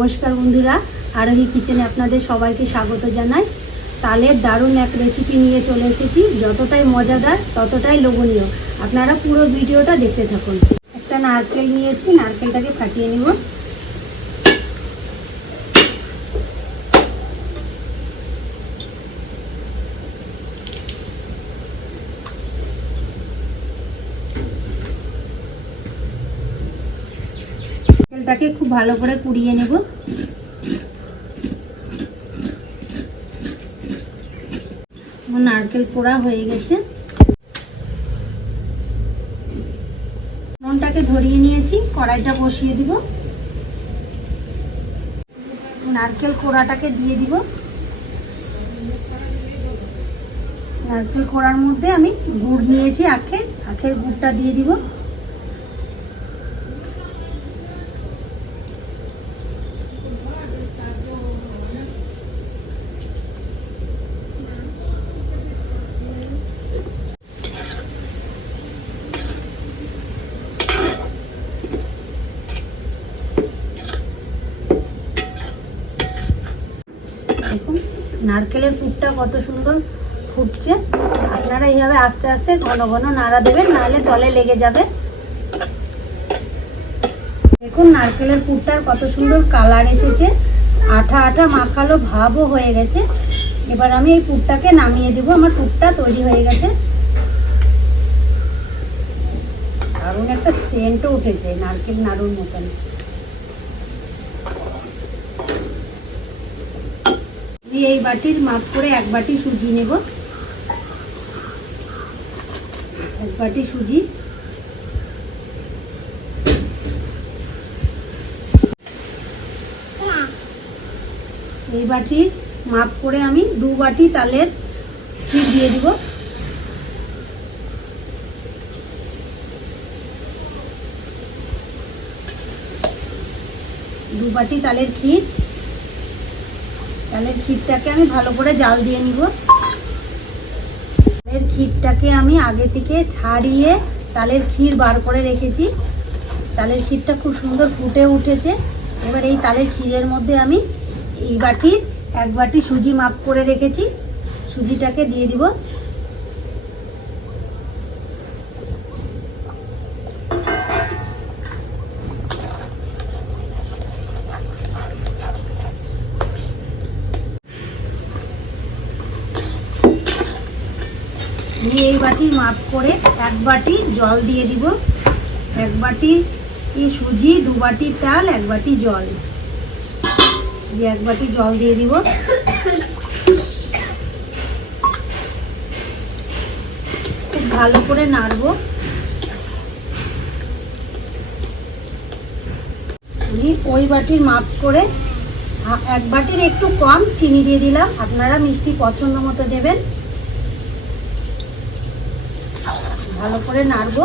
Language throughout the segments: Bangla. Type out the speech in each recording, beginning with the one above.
নমস্কার বন্ধুরা, আরোহী কিচেনে আপনাদের সবাইকে স্বাগত জানাই। তালের দারুণ এক রেসিপি নিয়ে চলে এসেছি, যতটাই মজাদার, ততটাই লোভনীয়। আপনারা পুরো ভিডিওটা দেখতে থাকুন। একটা নারকেল নিয়েছি, নারকেলটাকে ফাটিয়ে নিব। নারকেলটাকে খুব ভালো করে কুড়িয়ে নেব। নারকেল পোড়া হয়ে গেছে। নুনটাকে ধরিয়ে নিয়েছি, কড়াইটা বসিয়ে দিব। নারকেল কোড়াটাকে দিয়ে দিব। নারকেল কোড়ার মধ্যে আমি গুড় নিয়েছি, আখের আখের গুড়টা দিয়ে দিব। দেখুন, নারকেলের পুরটা কত সুন্দর ফুটছে। আপনারা এইভাবে আস্তে আস্তে ঘন ঘন নাড়া দেবেন, নাহলে তলে লেগে যাবে। দেখুন, নারকেলের পুরটার কত সুন্দর কালার এসেছে। আঠা আঠা মাখালো ভাবও হয়ে গেছে। এবার আমি এই পুরটাকে নামিয়ে দেবো, আমার পুরটা তৈরি হয়ে গেছে। দারুণ একটা সেন্টও উঠেছে, নারকেল নাড়ুর মতন। আমি এই বাটির মাপ করে এক বাটি সুজি নেব। এক বাটি সুজি। এই বাটির মাপ করে আমি দু বাটি তালের ক্ষীর দিয়ে দিব। দু বাটি তালের ক্ষীর। তালের ক্ষীরটাকে আমি ভালো করে জাল দিয়ে নিব। তালের ক্ষীরটাকে আমি আগে থেকে ছাড়িয়ে তালের ক্ষীর বার করে রেখেছি। তালের ক্ষীরটা খুব সুন্দর ফুটে উঠেছে। এবার এই তালের ক্ষীরের মধ্যে আমি এই বাটির এক বাটি সুজি মাপ করে রেখেছি। সুজিটাকে দিয়ে দিব। এই বাটি মাপ করে এক বাটি জল দিয়ে দিব। এক বাটি সুজি, দু বাটি তাল, এক বাটি জল। দিয়ে এক বাটি জল দিয়ে দিব। খুব ভালো করে নাড়বো। ওই বাটির মাপ করে এক বাটির একটু কম চিনি দিয়ে দিলাম। আপনারা মিষ্টি পছন্দ মতো দেবেন। ভালো করে নাড়বো।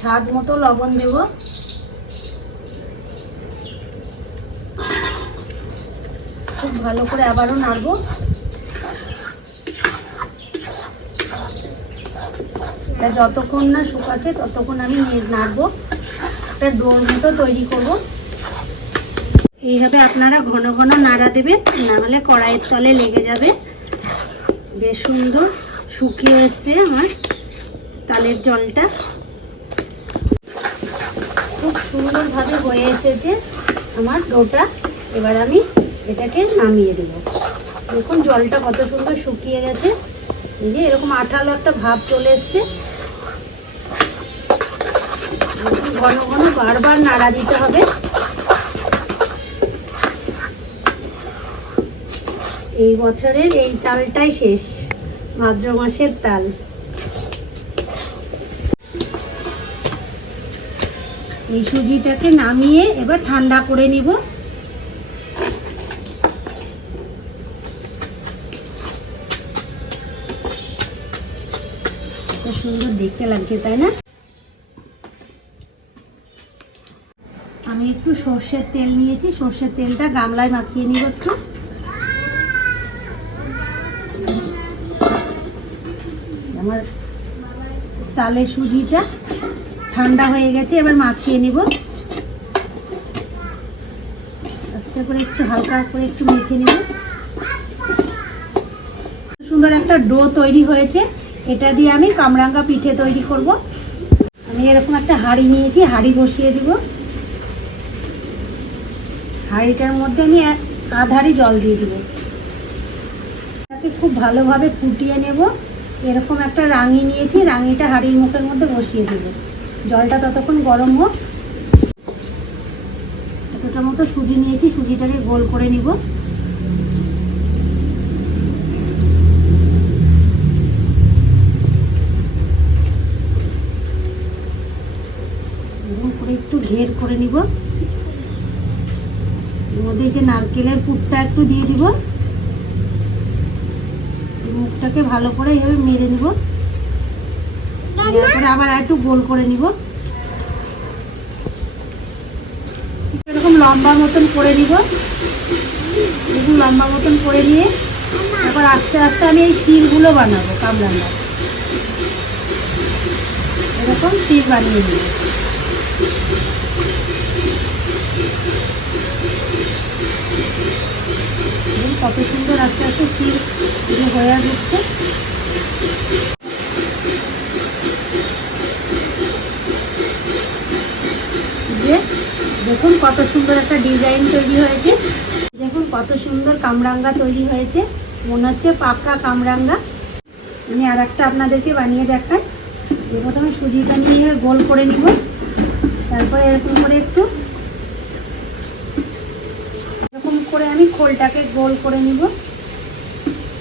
স্বাদ মতো লবণ দেব। খুব ভালো করে আবারও নাড়বো। যতক্ষণ না শুকাচ্ছে ততক্ষণ আমি নাড়বো। একটা ডোর মতো তৈরি করব। এইভাবে আপনারা ঘন ঘন নাড়া দেবেন, না হলে কড়াইয়ের তলে লেগে যাবে। বেশ সুন্দর শুকিয়ে এসছে আমার তালের জলটা। খুব সুন্দরভাবে হয়ে এসেছে আমার ডোটা। এবার আমি এটাকে নামিয়ে দেবো। দেখুন জলটা কত সুন্দর শুকিয়ে গেছে। এই যে এরকম আঠালো একটা ভাব চলে এসছে। ঘন ঘন বারবার নাড়া দিতে হবে। এই বছরের এই তালটাই শেষ, ভাদ্র মাসের তাল। এই সুজিটাকে নামিয়ে এবার ঠান্ডা করে নিব। সুন্দর দেখতে লাগছে, তাই না? আমি একটু সর্ষের তেল নিয়েছি, সর্ষের তেলটা গামলায় মাখিয়ে নিব একটু। তালের সুজিটা ঠান্ডা হয়ে গেছে, এবার মাখিয়ে নিব। আস্তে করে একটু হালকা করে একটু মেখে নেব। সুন্দর একটা ডো তৈরি হয়েছে, এটা দিয়ে আমি কামরাঙ্গা পিঠে তৈরি করব। আমি এরকম একটা হাঁড়ি নিয়েছি, হাঁড়ি বসিয়ে দিব। হাঁড়িটার মধ্যে আমি আধারি জল দিয়ে দিব। তাকে খুব ভালোভাবে ফুটিয়ে নেব। এরকম একটা রাঙি নিয়েছি, রাঙিটা হাঁড়ির মুখের মধ্যে বসিয়ে দেব। জলটা ততক্ষণ গরম হোক। এতটা মতো সুজি নিয়েছি, সুজিটাকে গোল করে নিব। করে একটু ঘের করে নিব। এর মধ্যে যে নারকেলের পুরটা একটু দিয়ে দিব। এই ভালো করে এইভাবে মেরে নিব। দেওয়ার পরে আবার একটু গোল করে নিব। এরকম লম্বা মতন করে নিব। এরকম লম্বা মতন করে নিয়ে তারপর আস্তে আস্তে আমি এই শিরগুলো বানাবো কামরাঙ্গা এরকম শির বানিয়ে নিব। কত সুন্দর আস্তে আস্তে শির যে হয়ে যাচ্ছে যে দেখুন কত সুন্দর একটা ডিজাইন তৈরি হয়েছে। দেখুন কত সুন্দর কামরাঙ্গা তৈরি হয়েছে। মনে হচ্ছে পাকা কামরাঙ্গা। আমি আর একটা আপনাদেরকে বানিয়ে দেখাই। প্রথমে সুজিটা নিয়ে গোল করে নিব। তারপরে এরকম করে একটু এরকম করে আমি খোলটাকে গোল করে নিব।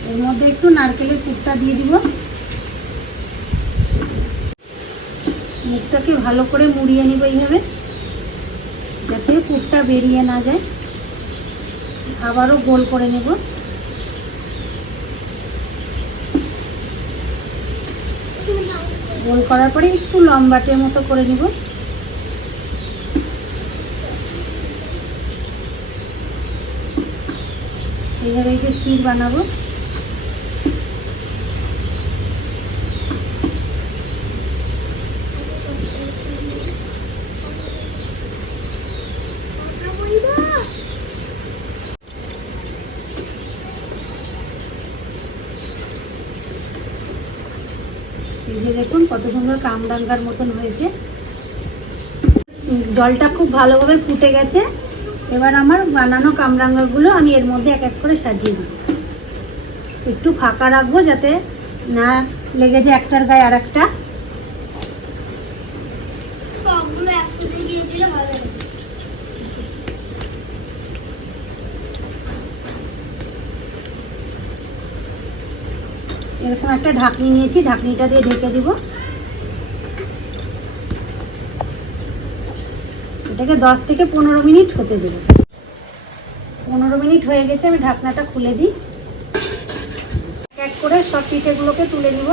এর মধ্যে একটু নারকেলের পুরটা দিয়ে দিব। মুখটাকে ভালো করে মুড়িয়ে নিব এইভাবে, যাতে পুরটা বেরিয়ে না যায়। আবারও গোল করে নেব। গোল করার পরে একটু লম্বাটের মতো করে নিব। এইভাবে এই যে সিট বানাবো দেখুন কত সুন্দর কামরাঙ্গার মতন হয়েছে। জলটা খুব ভালোভাবে ফুটে গেছে। এবার আমার বানানো কামরাঙ্গাগুলো আমি এর মধ্যে এক এক করে সাজিয়ে দিই। একটু ফাঁকা রাখব যাতে না লেগে যায় একটার গায়ে আর একটা। এরকম একটা ঢাকনি নিয়েছি ঢাকনিটা দিয়ে ঢেকে দিব। এটাকে দশ থেকে পনেরো মিনিট হতে দেব। পনেরো মিনিট হয়ে গেছে, আমি ঢাকনাটা খুলে দিই। এক করে সব পিঠেগুলোকে তুলে নিব।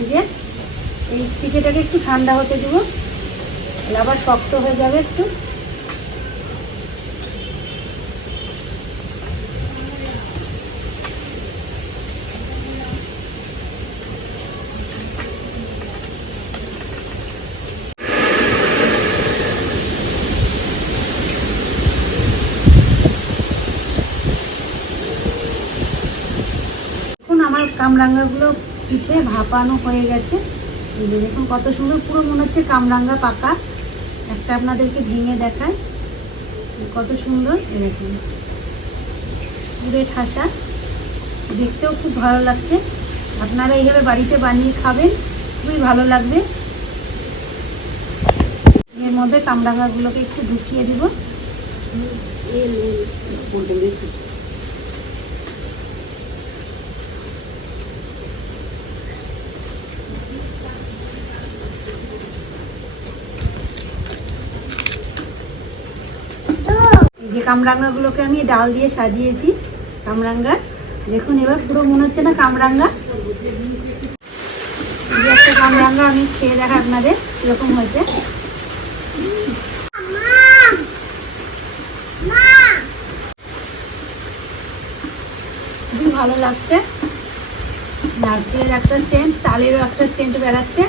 এই যে, এই পিঠেটাকে একটু ঠান্ডা হতে দেবো। আবার শক্ত হয়ে যাবে একটু দেখুন আমার কামরাঙ্গাগুলো পিঠে ভাপানো হয়ে গেছে। দেখুন কত সুন্দর, পুরো মনে হচ্ছে কামরাঙ্গা পাকা। একটা আপনাদেরকে ভেঙে দেখায় কত সুন্দর এরকম পুরে ঠাসা। দেখতেও খুব ভালো লাগছে। আপনারা এইভাবে বাড়িতে বানিয়ে খাবেন, খুবই ভালো লাগবে। এর মধ্যে কামরাঙ্গাগুলোকে একটু ঢুকিয়ে দিব এই যে কামরাঙ্গাগুলোকে আমি ডাল দিয়ে সাজিয়েছি কামরাঙ্গা। দেখুন, এবার পুরো মনে হচ্ছে না কামরাঙ্গা। একটা কামরাঙ্গা আমি খেয়ে দেখা আপনাদের এরকম হয়েছে। খুবই ভালো লাগছে। নারকেলের একটা সেন্ট তালেরও একটা সেন্ট বেড়াচ্ছে।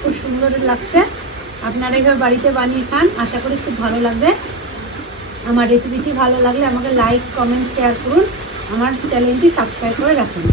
খুব সুন্দর লাগছে। আপনারা এইভাবে বাড়িতে বানিয়ে খান, আশা করি খুব ভালো লাগবে। আমার রেসিপিটি ভালো লাগলে আমাকে লাইক কমেন্ট শেয়ার করুন। আমার চ্যানেলটি সাবস্ক্রাইব করে রাখুন।